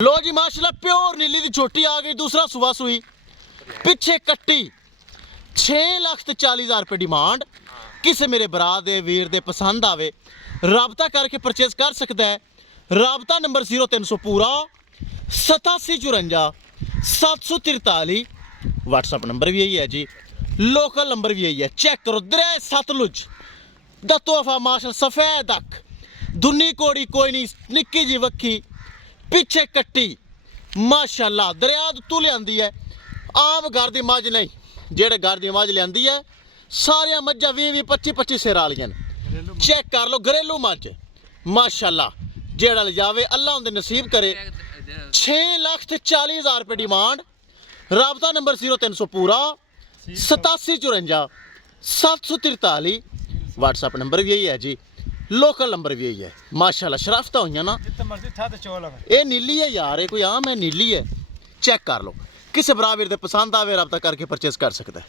लो जी माशाल्लाह प्योर नीली दी छोटी आ गई, दूसरा सुबह सुई पिछे कट्टी 6,40,000 रुपये डिमांड। किसे मेरे भरा दे वीर दे पसंद आवे राबता करके परचेज कर सकता है। राबता नंबर 0300 पूरा 8754 743। व्हाट्सअप नंबर भी यही है जी, लोकल नंबर भी यही है। चेक करो दरिया सतलुज दा तोहफा माशा सफेद अख दुनी कोड़ी कोई नहीं, निक्की जी वक्खी पिछे कट्टी माशाल्लाह दरिया तू लियांदी है। आम घर दी मझ नहीं, जेड़े घर दी मझ लियांदी है सारिया मझां 20-25 सिर वालियां ने। चेक कर लो घरेलू मझ माशाल्लाह, जेड़ा ले जावे अल्लाह उनदे नसीब करे। 6,40,000 रुपये डिमांड। राबता नंबर 0300 पूरा 8754 743। व्हाट्सअप नंबर भी यही है जी, लोकल नंबर भी यही है। माशाल्लाह शराफता हुई ना, ये नीली है यार, ये कोई आम है नीली है। चेक कर लो, किसी बराबर दे पसंद आवे राबता करके परचेज कर सकता है।